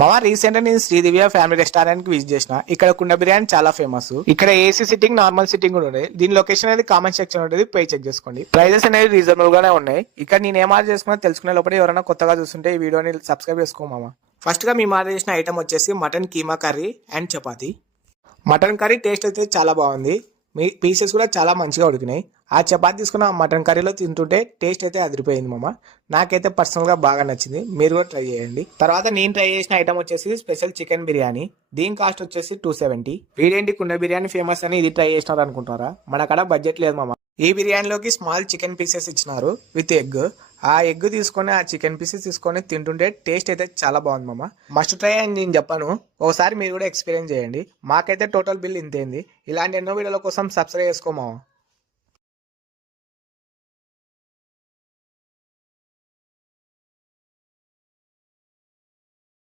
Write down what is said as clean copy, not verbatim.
మామ రీసెంట్ నేను Sridivya family restaurant కి విజిట్ చేసిన. ఇక్కడ కుండ బిర్యానీ చాలా ఫేమస్. ఇక్కడ ఏసీ సిట్టింగ్, నార్మల్ సిట్టింగ్ కూడా ఉంది. దీని లొకేషన్ అనేది కామెంట్ సెక్షన్ ఉంటుంది, పే చెక్ చేసుకోండి. ప్రైజెస్ అనేది రీజనబుల్ గానే ఉన్నాయి. ఇక్కడ నేను ఏం ఆర్డర్ చేసుకున్నా తెలుసుకునే లోపల ఎవరైనా కొత్తగా చూస్తుంటే ఈ వీడియోని సబ్స్క్రైబ్ చేసుకో మామ. ఫస్ట్ గా మేము ఆర్డర్ చేసిన ఐటమ్ వచ్చేసి mutton keema curry and chapati. Mutton curry taste అయితే చాలా బాగుంది. మీ పీసెస్ కూడా చాలా మంచిగా ఉడికినాయి. ఆ చపాతీ తీసుకున్న మటన్ కర్రీలో తింటుంటే టేస్ట్ అయితే అదిరిపోయింది మామ. నాకైతే పర్సనల్ గా బాగా నచ్చింది, మీరు కూడా ట్రై చేయండి. తర్వాత నేను ట్రై చేసిన ఐటమ్ వచ్చేసి స్పెషల్ చికెన్ బిర్యానీ. దీని కాస్ట్ వచ్చేసి 270. వీడేంటి కుండ బిర్యానీ ఫేమస్ అని ఇది ట్రై చేసినారు అనుకుంటారా? మన కాడ బడ్జెట్ లేదు మామ. ఈ బిర్యానీలోకి స్మాల్ చికెన్ పీసెస్ ఇచ్చినారు విత్ ఎగ్. ఆ ఎగ్ తీసుకొని ఆ చికెన్ పీసెస్ తీసుకొని తింటుంటే టేస్ట్ అయితే చాలా బాగుంది మామ. మస్ట్ ట్రై అని నేను చెప్పాను, ఒకసారి మీరు కూడా ఎక్స్పీరియన్స్ చేయండి. మాకైతే టోటల్ బిల్ ఇంతేంది. ఇలాంటి ఎన్నో వీడియోల కోసం సబ్స్క్రైబ్ చేసుకో మామ.